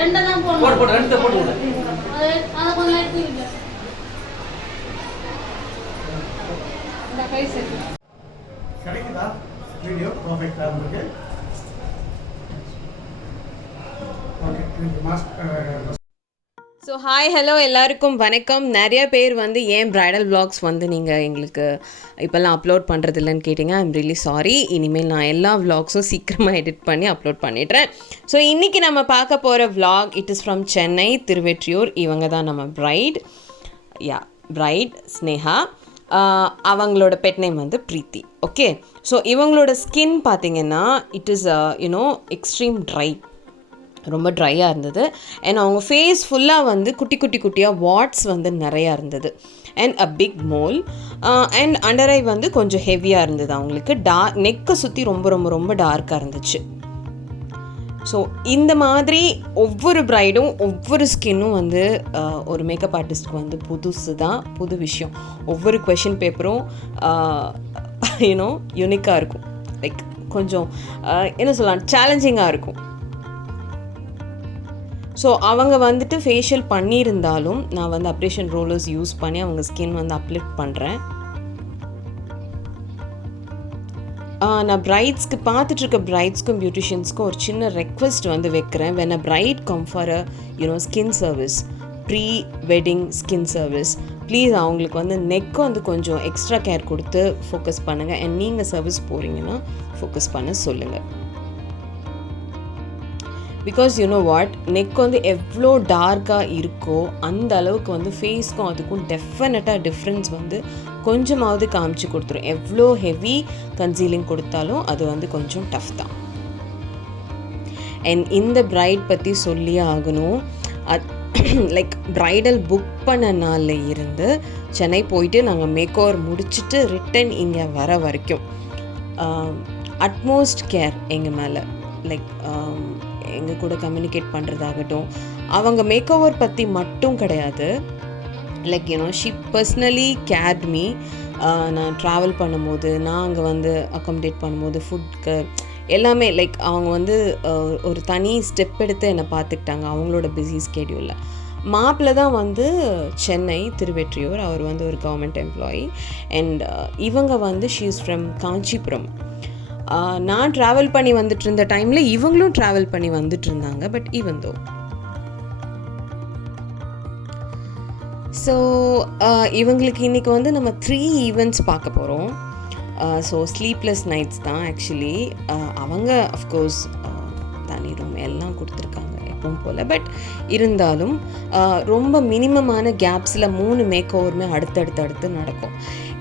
ரெண்டெல்லாம் போடு போடு ரெண்டு போடு போடு அத கொஞ்சம் எடுத்து விடு இந்த கை செட் கிடைக்குதா வீடியோ பர்ஃபெக்ட்டா உங்களுக்கு okay mask so hi hello எல்லாருக்கும் வணக்கம். நிறைய பேர் வந்து ஏன் ப்ரைடல் vlogs வந்து நீங்கள் எங்களுக்கு இப்போல்லாம் அப்லோட் பண்ணுறது இல்லைன்னு கேட்டிங்க. I'm really sorry. இனிமேல் நான் எல்லா vlogsம் சீக்கிரமாக எடிட் பண்ணி அப்லோட் பண்ணிடுறேன். ஸோ இன்றைக்கி நம்ம பார்க்க போகிற vlog it is from Chennai Thiruvottiyur. இவங்க தான் நம்ம பிரைட் ஸ்னேகா. அவங்களோட பெட் நேம் வந்து பிரீத்தி. ஓகே, ஸோ இவங்களோட ஸ்கின் பார்த்திங்கன்னா இட் இஸ் எக்ஸ்ட்ரீம் ட்ரை, ரொம்ப ட்ரையாக இருந்தது. அண்ட் அவங்க ஃபேஸ் ஃபுல்லாக வந்து குட்டி குட்டியாக வாட்ஸ் வந்து நிறையா இருந்தது. And a big mole and under eye வந்து கொஞ்சம் ஹெவியாக இருந்தது. அவங்களுக்கு நெக்கை சுற்றி ரொம்ப டார்க்காக இருந்துச்சு. ஸோ இந்த மாதிரி ஒவ்வொரு ப்ரைடும் ஒவ்வொரு ஸ்கின்னும் வந்து ஒரு மேக்கப் ஆர்டிஸ்ட்க்கு வந்து புதுசு தான், புது விஷயம். ஒவ்வொரு கொஷின் பேப்பரும் யூனிக்காக இருக்கும். லைக் கொஞ்சம் என்ன சொல்லலாம், சேலஞ்சிங்காக இருக்கும். ஸோ அவங்க வந்துட்டு ஃபேஷியல் பண்ணியிருந்தாலும் நான் வந்து அப்ரேஷன் ரோலர்ஸ் யூஸ் பண்ணி அவங்க ஸ்கின் வந்து அப்லிஃப்ட் பண்ணுறேன். நான் பிரைட்ஸ்க்கு பார்த்துட்ருக்க பிரைட்ஸ்க்கும் பியூட்டிஷியன்ஸ்க்கும் ஒரு சின்ன ரெக்வெஸ்ட் வந்து வைக்கிறேன். When a bride come for skin service, pre wedding skin service, please அவங்களுக்கு வந்து நெக்கை வந்து கொஞ்சம் எக்ஸ்ட்ரா கேர் கொடுத்து ஃபோக்கஸ் பண்ணுங்கள். அண்ட் நீங்கள் சர்வீஸ் போகிறீங்கன்னா ஃபோக்கஸ் பண்ண சொல்லுங்கள். பிகாஸ் நெக் வந்து எவ்வளோ டார்க்காக இருக்கோ அந்த அளவுக்கு வந்து ஃபேஸ்க்கும் அதுக்கும் டெஃபினட்டாக டிஃப்ரென்ஸ் வந்து கொஞ்சமாவது காமிச்சு கொடுத்துரும். எவ்வளோ ஹெவி கன்சீலிங் கொடுத்தாலும் அது வந்து கொஞ்சம் டஃப் தான். அண்ட் இந்த பிரைட் பற்றி சொல்லியே ஆகணும். லைக் ப்ரைடல் புக் பண்ண நாளில் இருந்து சென்னை போயிட்டு நாங்கள் மேக் ஓவர் முடிச்சுட்டு ரிட்டன் இங்கே வர வரைக்கும் அட்மோஸ்ட் கேர் எங்கள் மேலே. லைக் எங்கள் கூட கம்யூனிகேட் பண்ணுறதாகட்டும், அவங்க மேக் ஓவர் பற்றி மட்டும் கிடையாது. Like she personally curd me. நான் ட்ராவல் பண்ணும்போது, நான் அங்கே வந்து அக்காமடேட் பண்ணும்போது, ஃபுட்க்கு எல்லாமே லைக் அவங்க வந்து ஒரு தனி ஸ்டெப் எடுத்து என்னை பார்த்துக்கிட்டாங்க அவங்களோட பிஸி ஸ்கெடியூலில். மாப்பிள்ளை தான் வந்து சென்னை திருவெற்றியூர். அவர் வந்து ஒரு கவர்மெண்ட் எம்ப்ளாயி. அண்ட் இவங்க வந்து ஷீ இஸ் ஃப்ரம் காஞ்சிபுரம். நான் ட்ராவல் பண்ணி வந்துட்டு இருந்த டைமில் இவங்களும் ட்ராவல் பண்ணி வந்துட்டு இருந்தாங்க. பட் ஈவன் தோ ஸோ இவங்களுக்கு இன்றைக்கி வந்து நம்ம 3 ஈவெண்ட்ஸ் பார்க்க போகிறோம். ஸோ ஸ்லீப்லெஸ் நைட்ஸ் தான் ஆக்சுவலி. அவங்க அஃப்கோர்ஸ் தனி ரூம் எல்லாம் கொடுத்துருக்காங்க எப்பவும் போல். பட் இருந்தாலும் ரொம்ப மினிமமான கேப்ஸில் 3 மேக் ஓவருமே அடுத்தடுத்து நடக்கும்.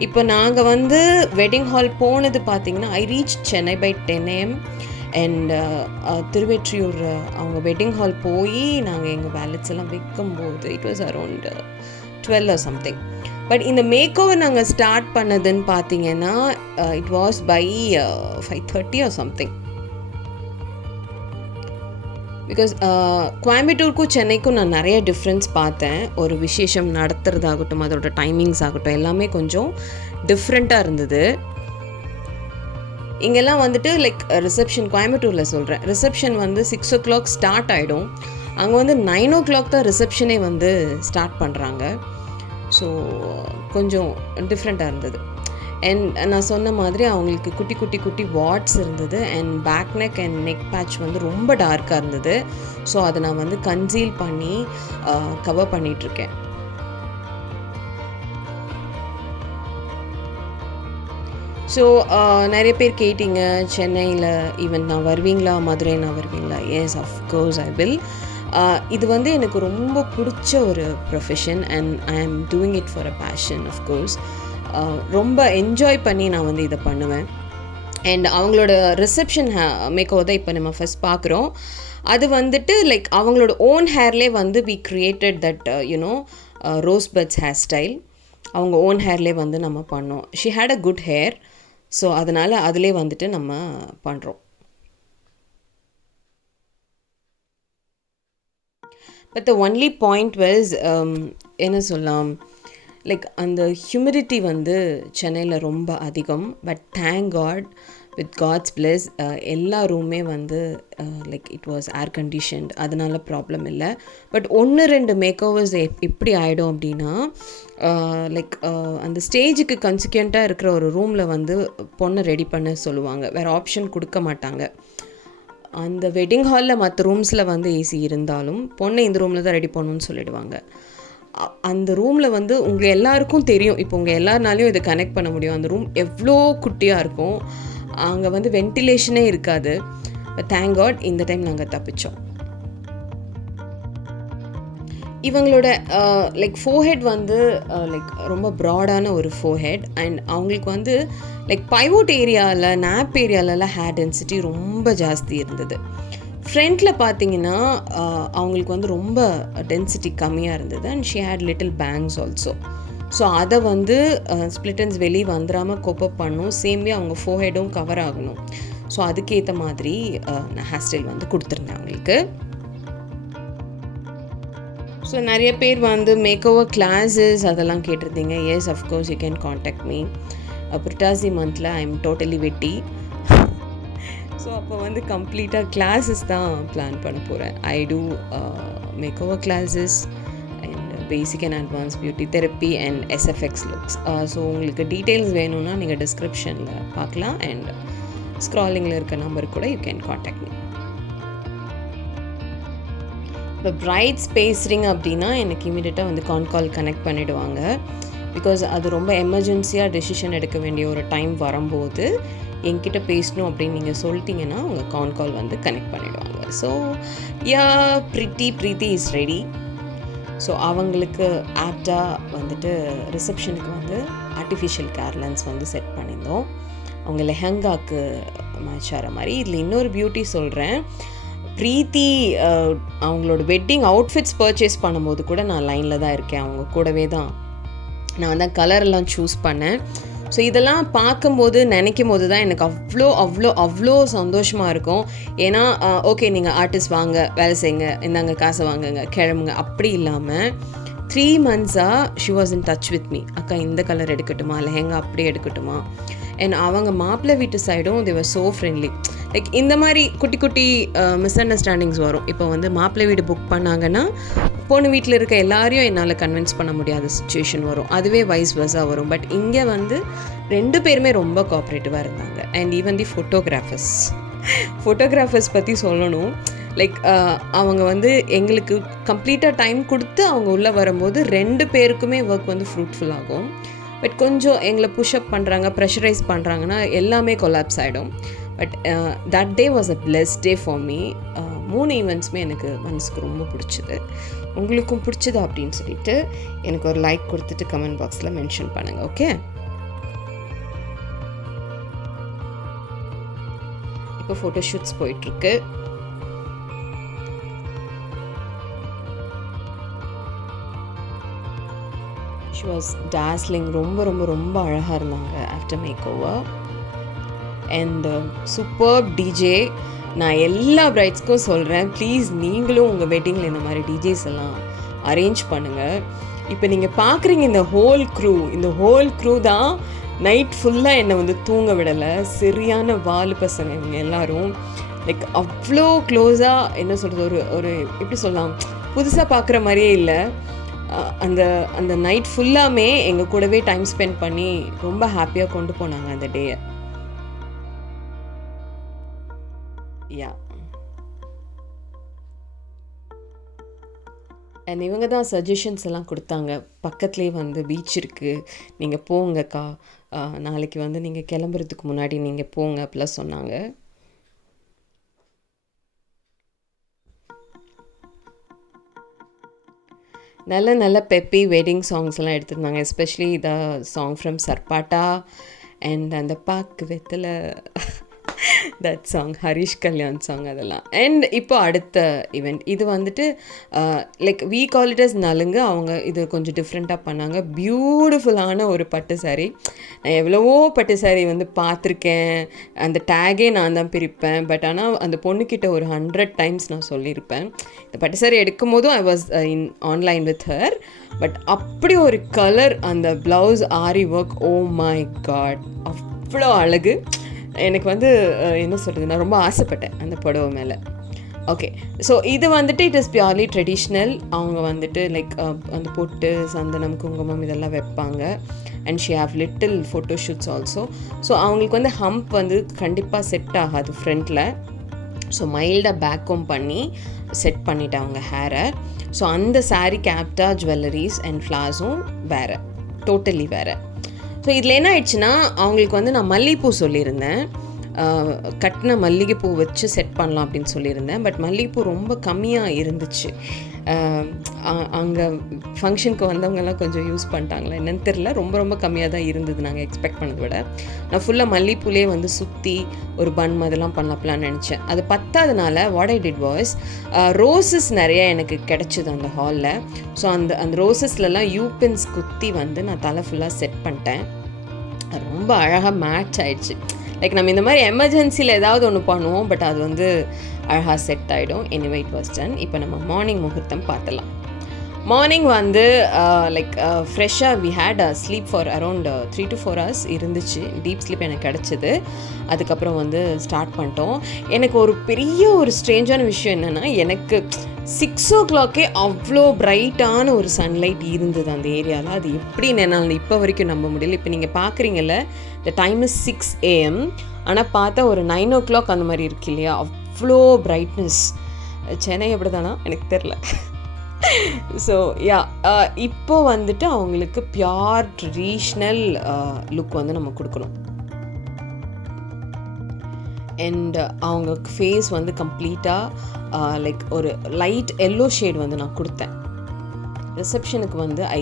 இப்போ நாங்கள் வந்து வெட்டிங் ஹால் போனது பார்த்திங்கன்னா I reach Chennai by 10 AM. And Thiruvottiyur அவங்க வெட்டிங் ஹால் போய் நாங்கள் எங்கள் வேலட்ஸ் எல்லாம் வைக்கும்போது it was around 12 or something. But இந்த மேக் ஓவர் நாங்கள் ஸ்டார்ட் பண்ணதுன்னு பார்த்தீங்கன்னா it was by 5:30 or something. Because கோயம்புத்தூருக்கும் சென்னைக்கும் நான் நிறைய டிஃப்ரென்ஸ் பார்த்தேன். ஒரு விசேஷம் நடத்துறதாகட்டும், அதோட டைமிங்ஸ் ஆகட்டும், எல்லாமே கொஞ்சம் டிஃப்ரெண்ட்டாக இருந்தது. இங்கெல்லாம் வந்துட்டு லைக் ரிசப்ஷன், கோயம்புத்தூரில் சொல்கிறேன், ரிசப்ஷன் வந்து 6 o'clock ஸ்டார்ட் ஆகிடும். அங்கே வந்து 9 o'clock தான் ரிசப்ஷனே வந்து ஸ்டார்ட் பண்ணுறாங்க. ஸோ கொஞ்சம் டிஃப்ரெண்ட்டாக இருந்தது. அண்ட் நான் சொன்ன மாதிரி அவங்களுக்கு குட்டி வாட்ஸ் இருந்தது. And back neck and neck patch வந்து ரொம்ப டார்க்காக இருந்தது. ஸோ அதை நான் வந்து கன்சீல் பண்ணி கவர் பண்ணிகிட்ருக்கேன். ஸோ நிறைய பேர் கேட்டிங்க சென்னையில் ஈவன் நான் வருவீங்களா, மதுரை நான் வருவீங்களா? Yes, of course I will. இது வந்து எனக்கு ரொம்ப பிடிச்ச ஒரு ப்ரொஃபஷன் அண்ட் ஐ ஆம் doing it for a fashion. Of course ரொம்ப என்ஜாய் பண்ணி நான் வந்து இதை பண்ணுவேன். அண்ட் அவங்களோட ரிசப்ஷன் மேக் ஓவர் தான் இப்போ நம்ம ஃபஸ்ட் பார்க்குறோம். அது வந்துட்டு லைக் அவங்களோட ஓன் ஹேர்லேயே வந்து we created that rose buds hair style. அவங்க ஓன் ஹேர்லேயே வந்து நம்ம பண்ணோம். She had a good hair. So அதனால் அதிலே வந்துட்டு நம்ம பண்ணுறோம். But the only point was என்ன சொல்லலாம், லைக் அந்த ஹியூமிடிட்டி வந்து சென்னையில் ரொம்ப அதிகம். But thank God, with God's bless எல்லா ரூமே வந்து like it was air conditioned, அதனால ப்ராப்ளம் இல்லை. பட் 1-2 மேக் ஓவர்ஸ் எப்படி ஆகிடும் அப்படின்னா, லைக் அந்த ஸ்டேஜுக்கு கன்சிக்வெண்ட்டாக இருக்கிற ஒரு ரூமில் வந்து பொண்ணை ரெடி பண்ண சொல்லுவாங்க, வேறு ஆப்ஷன் கொடுக்க மாட்டாங்க. அந்த வெட்டிங் ஹாலில் மற்ற ரூம்ஸில் வந்து ஏசி இருந்தாலும் பொண்ணை இந்த ரூமில் தான் ரெடி பண்ணணும்னு சொல்லிடுவாங்க. அந்த ரூமில் வந்து உங்கள் எல்லாருக்கும் தெரியும், இப்போ உங்கள் எல்லாருனாலையும் இதை கனெக்ட் பண்ண முடியும். அந்த ரூம் எவ்வளோ குட்டியாக இருக்கும், அங்கே வந்து வென்டிலேஷனே இருக்காது. தேங்க் காட் இந்த டைம் நாங்கள் தப்பிச்சோம். இவங்களோட லைக் ஃபோர்ஹெட் வந்து லைக் ரொம்ப ப்ராடான ஒரு ஃபோர்ஹெட். அண்ட் அவங்களுக்கு வந்து லைக் பைவோட் ஏரியாவில், நேப் ஏரியாலலாம் ஹேர் டென்சிட்டி ரொம்ப ஜாஸ்தி இருந்தது. ஃப்ரண்ட்டில் பார்த்தீங்கன்னா அவங்களுக்கு வந்து ரொம்ப டென்சிட்டி கம்மியாக இருந்தது. And she had little bangs also. So அதை வந்து ஸ்ப்ளிட்டன்ஸ் வெளியே வந்துடாமல் கோப்பப் பண்ணும். சேம்வே அவங்க ஃபோர்ஹெடும் கவர் ஆகணும். ஸோ அதுக்கேற்ற மாதிரி நான் ஹேர் ஸ்டைல் வந்து கொடுத்துருந்தேன் அவங்களுக்கு. ஸோ நிறைய பேர் வந்து மேக் ஓவர் கிளாஸஸ் அதெல்லாம் கேட்டிருந்தீங்க. Yes, of course you can contact me. Purattasi மந்தில் ஐ எம் டோட்டலி வெட்டி. ஸோ அப்போ வந்து கம்ப்ளீட்டாக கிளாஸஸ் தான் பிளான் பண்ண போகிறேன். I do make over classes and basic and advance beauty therapy and SFX looks. So உங்களுக்கு டீட்டெயில்ஸ் வேணும்னா நீங்கள் டிஸ்கிரிப்ஷனில் பார்க்கலாம். அண்ட் ஸ்க்ராலிங்கில் இருக்க நம்பருக்கு கூட யூ கேன் காண்டாக்ட் மீ. இப்போ பிரைட்ஸ் பேசுகிறீங்க அப்படின்னா எனக்கு இமீடியட்டாக வந்து கால் கனெக்ட் பண்ணிவிடுவாங்க. பிகாஸ் அது ரொம்ப எமர்ஜென்சியாக டெசிஷன் எடுக்க வேண்டிய ஒரு டைம் வரும்போது என்கிட்ட பேசணும் அப்படின்னு நீங்கள் சொல்லிட்டீங்கன்னா அவங்க கால் வந்து கனெக்ட் பண்ணிவிடுவாங்க. So yeah, Preethi is ready. So அவங்களுக்கு ஆப்டாக வந்துட்டு ரிசப்ஷனுக்கு வந்து ஆர்டிஃபிஷியல் கேர்லன்ஸ் வந்து செட் பண்ணியிருந்தோம், அவங்க லெஹங்காக்கு மேட்ச் ஆகிற மாதிரி. இதில் இன்னொரு பியூட்டி சொல்கிறேன். பிரீத்தி அவங்களோட வெட்டிங் அவுட்ஃபிட்ஸ் பர்ச்சேஸ் பண்ணும்போது கூட நான் லைனில் தான் இருக்கேன், அவங்க கூடவே தான். நான் தான் கலரெல்லாம் சூஸ் பண்ணேன். ஸோ இதெல்லாம் பார்க்கும்போது நினைக்கும் போது தான் எனக்கு அவ்வளோ அவ்வளோ அவ்வளோ சந்தோஷமாக இருக்கும். ஏன்னா ஓகே, நீங்கள் ஆர்டிஸ்ட் வாங்க, வேலை செய்யுங்க, இந்தாங்க காசை வாங்குங்க, கிளம்புங்க, அப்படி இல்லாமல் 3 monthஸாக she was in touch with me. அக்கா இந்த கலர் எடுக்கட்டுமா, லெஹங்கா அப்படி எடுக்கட்டுமா. அண்ட் அவங்க மாப்பிள்ளை வீட்டு சைடும் they were so friendly. Like இந்த மாதிரி குட்டி குட்டி மிஸ் அண்டர்ஸ்டாண்டிங்ஸ் வரும். இப்போ வந்து மாப்பிள்ளை வீடு புக் பண்ணாங்கன்னா பொண்ணு வீட்டில் இருக்க எல்லாரையும் என்னால் கன்வின்ஸ் பண்ண முடியாத சுச்சுவேஷன் வரும். அதுவே வைஸ் வர்ஸாக வரும். பட் இங்கே வந்து 2 பேருமே ரொம்ப கோஆப்ரேட்டிவாக இருந்தாங்க. அண்ட் ஈவன் தி ஃபோட்டோகிராஃபர்ஸ் பற்றி சொல்லணும். லைக் அவங்க வந்து எங்களுக்கு கம்ப்ளீட்டாக டைம் கொடுத்து அவங்க உள்ளே வரும்போது 2 பேருக்குமே ஒர்க் வந்து ஃப்ரூட்ஃபுல் ஆகும். பட் கொஞ்சம் எங்களை புஷ்அப் பண்ணுறாங்க, ப்ரெஷரைஸ் பண்ணுறாங்கன்னா எல்லாமே கொலாப்ஸ் ஆகிடும். But that day was a blessed day for me. 3 ஈவெண்ட்ஸுமே எனக்கு மனசுக்கு ரொம்ப பிடிச்சிது. உங்களுக்கும் பிடிச்சதா அப்படின்னு சொல்லிட்டு எனக்கு ஒரு லைக் கொடுத்துட்டு கமெண்ட் பாக்ஸில் மென்ஷன் பண்ணுங்கள். ஓகே, இப்போ ஃபோட்டோ ஷூட்ஸ் போயிட்டுருக்கு. She was dazzling. ரொம்ப ரொம்ப ரொம்ப அழகாக இருந்தாங்க after makeover. And super DJ. நான் எல்லா பிரைட்ஸ்க்கும் சொல்கிறேன், ப்ளீஸ் நீங்களும் உங்கள் வெட்டிங்கில் இந்த மாதிரி டிஜேஸ் எல்லாம் அரேஞ்ச் பண்ணுங்கள். இப்போ நீங்கள் பார்க்குறீங்க இந்த ஹோல் க்ரூ தான் நைட் ஃபுல்லாக என்னை வந்து தூங்க விடலை. சரியான வாலு பசங்க இவங்க எல்லோரும். லைக் அவ்வளோ க்ளோஸாக, என்ன சொல்கிறது, ஒரு எப்படி சொல்லலாம், புதுசாக பார்க்குற மாதிரியே இல்லை. அந்த அந்த நைட் ஃபுல்லாமே எங்கள் கூடவே டைம் ஸ்பெண்ட் பண்ணி ரொம்ப ஹாப்பியாக கொண்டு போனாங்க அந்த டேயை. யா, அண்ட் இவங்க தான் சஜஷன்ஸ் எல்லாம் கொடுத்தாங்க. பக்கத்துலேயே வந்து பீச் இருக்குது, நீங்கள் போங்கக்கா, நாளைக்கு வந்து நீங்கள் கிளம்புறதுக்கு முன்னாடி நீங்கள் போங்க அப்படிலாம் சொன்னாங்க. நல்ல பெப்பி வெட்டிங் சாங்ஸ் எல்லாம் எடுத்திருந்தாங்க. Especially the song from Sarpatta and அந்த பாக்கு வெத்தலை that song Harish Kalyan song அதெல்லாம். அண்ட் இப்போ அடுத்த ஈவெண்ட் இது வந்துட்டு like we call it as nalungu. அவங்க இது கொஞ்சம் டிஃப்ரெண்ட்டாக பண்ணாங்க. பியூட்டிஃபுல்லான ஒரு பட்டு சாரீ. நான் எவ்வளவோ பட்டு சாரீ வந்து பார்த்துருக்கேன், அந்த டேகே நான் தான் பிரிப்பேன். பட் ஆனால் அந்த பொண்ணுக்கிட்ட ஒரு 100 times நான் சொல்லியிருப்பேன். இந்த பட்டு சாரீ எடுக்கும் போதும் I was in online with her. But அப்படி ஒரு கலர், அந்த blouse aari work, oh my God, அவ்வளோ அழகு. எனக்கு வந்து என்ன சொல்கிறது, நான் ரொம்ப ஆசைப்பட்டேன் அந்த புடவை மேலே. ஓகே, ஸோ இது வந்துட்டு இட் இஸ் பியூர்லி ட்ரெடிஷ்னல். அவங்க வந்துட்டு லைக் அந்த பொட்டு, சந்தனம், குங்குமம் இதெல்லாம் வைப்பாங்க. And she have little photo shoots also. So அவங்களுக்கு வந்து ஹம்ப் வந்து கண்டிப்பாக செட் ஆகாது ஃப்ரண்ட்டில். ஸோ மைல்டாக பேக்கும் பண்ணி செட் பண்ணிவிட்டேன் அவங்க ஹேரை. ஸோ அந்த சாரீ கேப்டா ஜுவல்லரிஸ் அண்ட் ஃப்ளாஸும் வேறு, டோட்டலி வேறு. ஸோ இதில் என்ன ஆயிடுச்சுன்னா, அவங்களுக்கு வந்து நான் மல்லிகைப்பூ சொல்லியிருந்தேன், கட்டின மல்லிகைப்பூ வச்சு செட் பண்ணலாம் அப்படின்னு சொல்லியிருந்தேன். பட் மல்லிகைப்பூ ரொம்ப கம்மியாக இருந்துச்சு. அங்கே ஃபங்க்ஷனுக்கு வந்தவங்கெல்லாம் கொஞ்சம் யூஸ் பண்ணிட்டாங்களா என்னன்னு தெரில. ரொம்ப ரொம்ப கம்மியாக தான் இருந்தது நாங்கள் எக்ஸ்பெக்ட் பண்ணதை விட. நான் ஃபுல்லாக மல்லிகைப்பூலே வந்து சுற்றி ஒரு பன் அதெல்லாம் பண்ணலாம்னு நினச்சேன். அது பத்தாதனால what I did was, roses நிறையா எனக்கு கிடச்சிது அந்த ஹாலில். ஸோ அந்த ரோசஸ்லலாம் யூபின்ஸ் குத்தி வந்து நான் தலை ஃபுல்லாக செட் பண்ணிட்டேன். அது ரொம்ப அழகாக மேட்ச் ஆகிடுச்சு. லைக் நம்ம இந்த மாதிரி எமர்ஜென்சியில் ஏதாவது ஒன்று பண்ணுவோம், பட் அது வந்து அழகாக செட் ஆகிடும். Anyway it was done. இப்போ நம்ம மார்னிங் முகூர்த்தம் பார்த்துலாம். மார்னிங் வந்து லைக் ஃப்ரெஷ்ஷாக we had sleep for around 3 to 4 hours இருந்துச்சு. டீப் ஸ்லீப் எனக்கு கிடச்சிது. அதுக்கப்புறம் வந்து ஸ்டார்ட் பண்ணிட்டோம். எனக்கு ஒரு பெரிய ஒரு ஸ்ட்ரேஞ்சான விஷயம் என்னென்னா, எனக்கு 6 o'clock அவ்வளோ பிரைட்டான ஒரு சன்லைட் இருந்தது அந்த ஏரியாவில். அது எப்படி என்னால் இப்போ வரைக்கும் நம்ப முடியல. இப்போ நீங்கள் பார்க்குறீங்கல்ல, த டைம் இஸ் 6 AM. ஆனால் பார்த்தா ஒரு 9 o'clock அந்த மாதிரி இருக்கு இல்லையா, அவ்வளோ பிரைட்னஸ். சென்னை எப்படி தானா எனக்கு தெரில. ஸோ யா, இப்போ வந்துட்டு அவங்களுக்கு பியூர் ட்ரெடிஷ்னல் லுக் வந்து நம்ம கொடுக்கணும். அண்ட் அவங்க ஃபேஸ் வந்து கம்ப்ளீட்டாக லைக் ஒரு லைட் எல்லோ ஷேட் வந்து நான் கொடுத்தேன். ரிசப்ஷனுக்கு வந்து I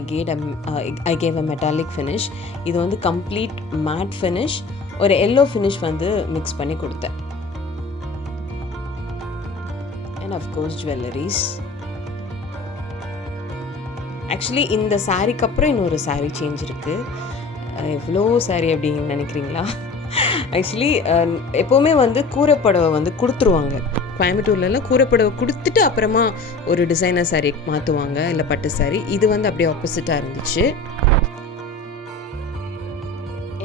gave a metallic finish. இது வந்து கம்ப்ளீட் மேட் ஃபினிஷ், ஒரு எல்லோ ஃபினிஷ் வந்து மிக்ஸ் பண்ணி கொடுத்தேன். And of course jewelleries. ஆக்சுவலி இந்த சாரீக்கு அப்புறம் இன்னொரு சாரீ சேஞ்ச் இருக்குது. எவ்வளோ சாரீ அப்படின்னு நினைக்கிறீங்களா? ஆக்சுவலி எப்போவுமே வந்து கூரைப்படவை வந்து கொடுத்துருவாங்க. கோயம்புத்தூர்லலாம் கூரைப்படவை கொடுத்துட்டு அப்புறமா ஒரு டிசைனர் சாரீ மாற்றுவாங்க, இல்லை பட்டு சாரீ. இது வந்து அப்படியே ஆப்போசிட்டாக இருந்துச்சு.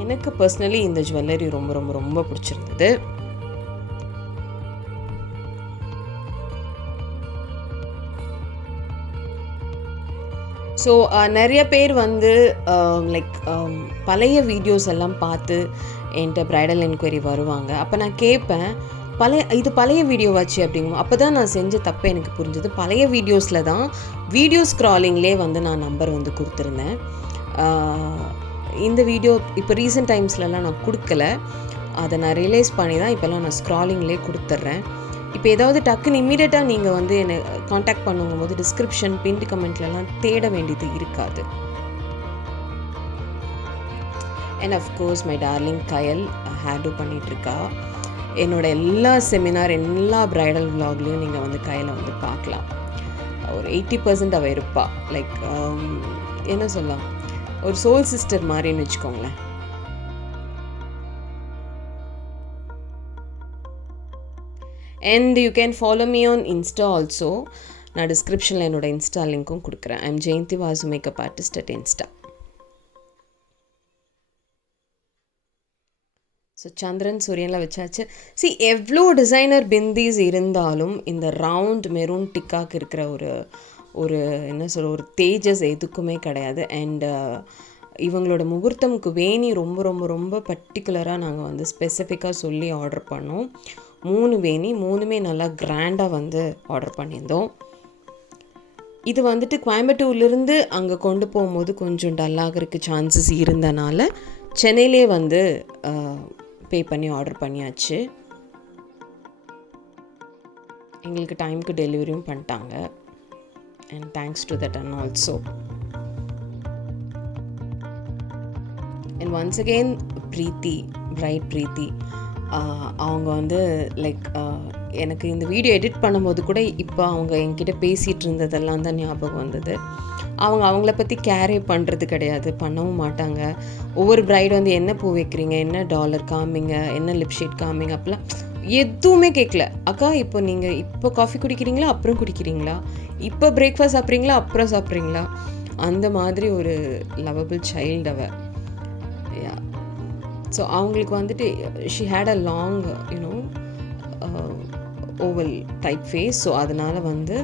எனக்கு பர்சனலி இந்த ஜுவல்லரி ரொம்ப ரொம்ப ரொம்ப பிடிச்சிருந்தது. ஸோ நிறைய பேர் வந்து லைக் பழைய வீடியோஸ் எல்லாம் பார்த்து என்கிட்ட ப்ரைடல் என்கொயரி வருவாங்க. அப்போ நான் கேட்பேன், இது பழைய வீடியோவாச்சு அப்படிங்குவோம். அப்போ தான் நான் செஞ்ச தப்பு எனக்கு புரிஞ்சது. பழைய வீடியோஸில் தான் வீடியோ ஸ்க்ராலிங்லேயே வந்து நான் நம்பர் வந்து கொடுத்துருந்தேன். இந்த வீடியோ இப்போ ரீசெண்ட் டைம்ஸ்லலாம் நான் கொடுக்கல. அதை நான் ரியலைஸ் பண்ணி தான் இப்போல்லாம் நான் ஸ்க்ராலிங்லேயே கொடுத்துட்றேன். இப்போ ஏதாவது டக்குன்னு இம்மீடியட்டாக நீங்கள் வந்து என்னை காண்டாக்ட் பண்ணும்போது டிஸ்கிரிப்ஷன், பின்ட் கமெண்ட்லலாம் தேட வேண்டியது இருக்காது. And of course my darling Kayal hairdo பண்ணிகிட்ருக்கா. என்னோட எல்லா செமினார், எல்லா ப்ரைடல் விலாக்லேயும் நீங்கள் வந்து கயலை வந்து பார்க்கலாம். ஒரு 80% அவள் இருப்பாள். லைக் என்ன சொல்லலாம், ஒரு சோல் சிஸ்டர் மாதிரின்னு வச்சுக்கோங்களேன். And you can follow me on Insta also. நான் டிஸ்கிரிப்ஷனில் என்னோட இன்ஸ்டா லிங்க்கும் கொடுக்குறேன். I'm Jayanthi Vasu makeup artist at Insta. So சந்திரன் சூரியன்லாம் வச்சாச்சு. எவ்வளோ டிசைனர் பிந்திஸ் இருந்தாலும் இந்த ரவுண்ட் மெரூன் டிக்காக்கு இருக்கிற ஒரு என்ன சொல்ற ஒரு தேஜஸ் எதுக்குமே கிடையாது. அண்ட் இவங்களோட முகூர்த்தமுக்கு வேணி ரொம்ப ரொம்ப ரொம்ப பர்டிகுலராக நாங்கள் வந்து ஸ்பெசிஃபிக்காக சொல்லி ஆர்டர் பண்ணோம். 3 வேணி, 3மே நல்லா கிராண்டாக வந்து ஆர்டர் பண்ணியிருந்தோம். இது வந்துட்டு கோயம்புத்தூர்லேருந்து அங்கே கொண்டு போகும்போது கொஞ்சம் டல்லாகிறதுக்கு சான்சஸ் இருந்தனால சென்னையிலே வந்து பே பண்ணி ஆர்டர் பண்ணியாச்சு. எங்களுக்கு டைமுக்கு டெலிவரியும் பண்ணிட்டாங்க. And thanks to that and also. And once again Preethi, bride Preethi, அவங்க வந்து லைக் எனக்கு இந்த வீடியோ எடிட் பண்ணும்போது கூட இப்போ அவங்க என்கிட்ட பேசிகிட்டு இருந்ததெல்லாம் தான் ஞாபகம் வந்தது. அவங்கள பற்றி கேரே பண்ணுறது கிடையாது, பண்ணவும் மாட்டாங்க. ஒவ்வொரு பிரைடு வந்து என்ன பூ வைக்கிறீங்க, என்ன டாலர் காமிங்க, என்ன லிப்ஷேட் காமிங்க, அப்படிலாம் எதுவுமே கேட்கல. அக்கா இப்போ நீங்கள் இப்போ காஃபி குடிக்கிறீங்களா, அப்புறம் குடிக்கிறீங்களா, இப்போ பிரேக்ஃபாஸ்ட் சாப்பிட்றீங்களா, அப்புறம் சாப்பிட்றீங்களா, அந்த மாதிரி ஒரு லவபிள் சைல்டு அவ. யா, ஸோ அவங்களுக்கு வந்துட்டு she had a long oval type face. So அதனால் வந்து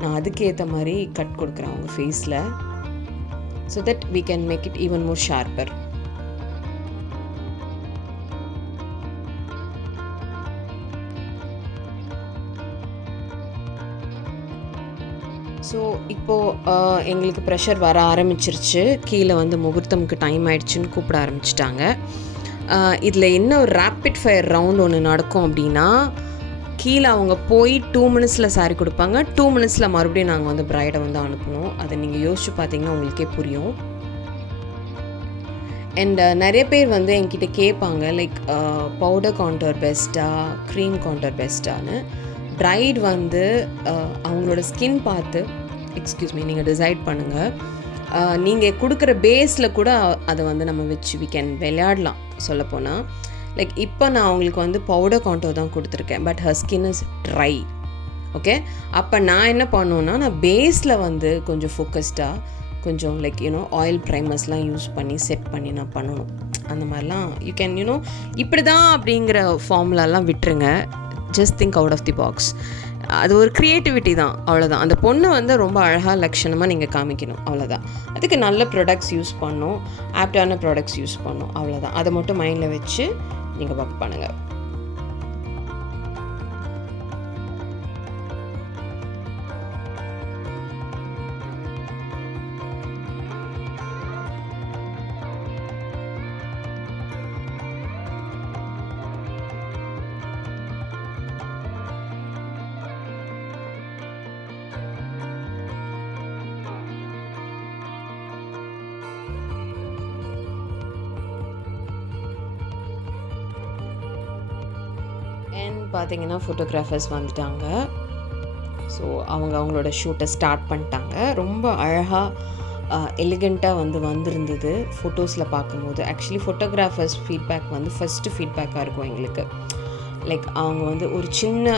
நான் அதுக்கேற்ற மாதிரி கட் கொடுக்குறேன் அவங்க ஃபேஸில், so that we can make it even more sharper. So இப்போது எங்களுக்கு ப்ரெஷர் வர ஆரம்பிச்சிருச்சு. கீழே வந்து முகூர்த்தமுக்கு டைம் ஆயிடுச்சுன்னு கூப்பிட ஆரம்பிச்சிட்டாங்க. இதில் என்ன ஒரு ரேப்பிட் ஃபயர் ரவுண்ட் ஒன்று நடக்கும் அப்படின்னா, கீழே அவங்க போய் 2 மினிட்ஸில் சாரி கொடுப்பாங்க, 2 மினிட்ஸில் மறுபடியும் நாங்கள் வந்து ப்ரைடை வந்து அனுப்பணும். அதை நீங்கள் யோசிச்சு பார்த்தீங்கன்னா உங்களுக்கே புரியும். அண்ட் நிறைய பேர் வந்து என்கிட்ட கேட்பாங்க லைக் பவுடர் கான்டோர் பெஸ்ட்டா, க்ரீம் கான்டோர் பெஸ்ட்டான்னு. ப்ரைட் வந்து அவங்களோட ஸ்கின் பார்த்து நீங்கள் டிசைட் பண்ணுங்கள். நீங்கள் கொடுக்குற பேஸில் கூட அதை வந்து நம்ம வச்சு we can விளையாடலாம். சொல்லப்போனால் லைக் இப்போ நான் அவங்களுக்கு வந்து பவுடர் கான்டோர் தான் கொடுத்துருக்கேன், but her skin is try. Okay, அப்போ நான் என்ன பண்ணுவேன்னா, நான் பேஸில் வந்து கொஞ்சம் ஃபோக்கஸ்டாக கொஞ்சம் லைக் ஆயில் ப்ரைமர்ஸ்லாம் யூஸ் பண்ணி செட் பண்ணி நான் பண்ணணும். அந்த மாதிரிலாம் யூ கேன் இப்படி தான் அப்படிங்கிற ஃபார்முலாலாம் விட்டுருங்க. Just think out of the box. அது ஒரு க்ரியேட்டிவிட்டி தான், அவ்வளோதான். அந்த பொண்ணை வந்து ரொம்ப அழகாக லட்சணமாக நீங்கள் காமிக்கணும், அவ்வளோதான். அதுக்கு நல்ல ப்ராடக்ட்ஸ் யூஸ் பண்ணணும், ஆப்டான ப்ராடக்ட்ஸ் யூஸ் பண்ணணும், அவ்வளோதான். அதை மட்டும் மைண்டில் வச்சு நீங்கள் ஒர்க் பண்ணுங்கள். அண்ட் பார்த்தீங்கன்னா ஃபோட்டோகிராஃபர்ஸ் வந்துட்டாங்க. ஸோ அவங்களோட ஷூட்டை ஸ்டார்ட் பண்ணிட்டாங்க. ரொம்ப அழகாக எலிகண்ட்டாக வந்திருந்தது ஃபோட்டோஸில் பார்க்கும்போது. ஆக்சுவலி ஃபோட்டோகிராஃபர்ஸ் ஃபீட்பேக் வந்து ஃபஸ்ட்டு ஃபீட்பேக்காக இருக்கும் எங்களுக்கு. லைக் அவங்க வந்து ஒரு சின்ன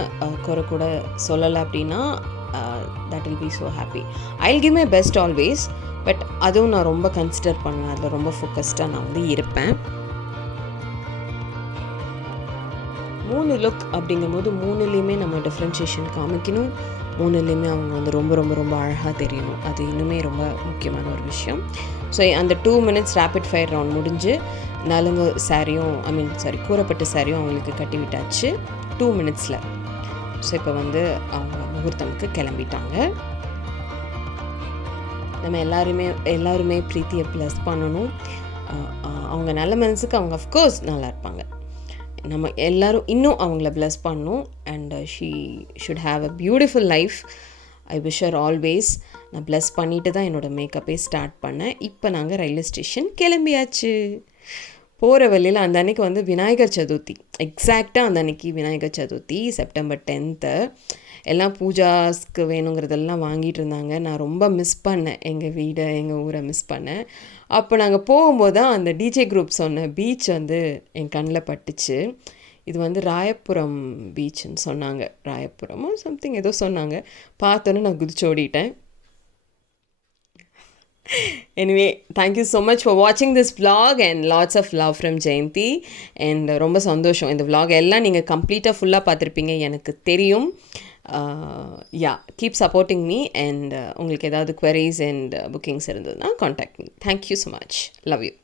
குறை கூட சொல்லலை அப்படின்னா that will be so happy. I will give my best always. But அதுவும் நான் ரொம்ப கன்சிடர் பண்ணுவேன், அதில் ரொம்ப ஃபோக்கஸ்டாக நான் வந்து இருப்பேன். 3 லுக் அப்படிங்கும்போது 3லேயுமே நம்ம டிஃப்ரென்ஷியேஷன் காமிக்கணும். 3லேயுமே அவங்க வந்து ரொம்ப ரொம்ப ரொம்ப அழகாக தெரியணும். அது இன்னுமே ரொம்ப முக்கியமான ஒரு விஷயம். ஸோ அந்த 2 மினிட்ஸ் ரேப்பிட் ஃபயர் ரவுண்ட் முடிஞ்சு நலுங்கு சாரியும் கூறப்பட்ட சாரியும் அவங்களுக்கு கட்டி விட்டாச்சு 2 மினிட்ஸில். ஸோ இப்போ வந்து அவங்க முகூர்த்தமுக்கு கிளம்பிட்டாங்க. நம்ம எல்லாருமே பிரீத்தியை ப்ளஸ் பண்ணணும். அவங்க நல்ல மனசுக்கு அவங்க அஃப்கோர்ஸ் நல்லா இருப்பாங்க. நம்ம எல்லோரும் இன்னும் அவங்கள ப்ளஸ் பண்ணணும். And she should have a beautiful life. I wish her always. நான் ப்ளஸ் பண்ணிட்டு தான் என்னோடய மேக்கப்பே ஸ்டார்ட் பண்ணேன். இப்போ நாங்கள் ரயில்வே ஸ்டேஷன் கிளம்பியாச்சு. போகிற வழியில் அந்த அன்றைக்கி வந்து விநாயகர் சதுர்த்தி, எக்ஸாக்டாக அந்த அன்றைக்கி விநாயகர் சதுர்த்தி செப்டம்பர் 10th. எல்லாம் பூஜாஸ்க்கு வேணுங்கிறதெல்லாம் வாங்கிட்டு இருந்தாங்க. நான் ரொம்ப மிஸ் பண்ணேன், எங்கள் வீடை எங்கள் ஊரை மிஸ் பண்ணேன். அப்போ நாங்கள் போகும்போது தான் அந்த டிஜே குரூப் சொன்ன பீச் வந்து என் கண்ணில் பட்டுச்சு. இது வந்து ராயபுரம் பீச்சுன்னு சொன்னாங்க. ராயபுரமோ சம்திங் ஏதோ சொன்னாங்க. பார்த்தோன்னே நான் குதிச்சு ஓடிட்டேன். Anyway, thank you so much for watching this vlog and lots of love from Jayanthi. And ரொம்ப சந்தோஷம். இந்த vlog எல்லாம் நீங்கள் கம்ப்ளீட்டாக ஃபுல்லாக பார்த்துருப்பீங்க எனக்கு தெரியும். Keep supporting me. And உங்களுக்கு ஏதாவது queries and bookings இருந்ததுன்னா contact me. Thank you so much. Love you.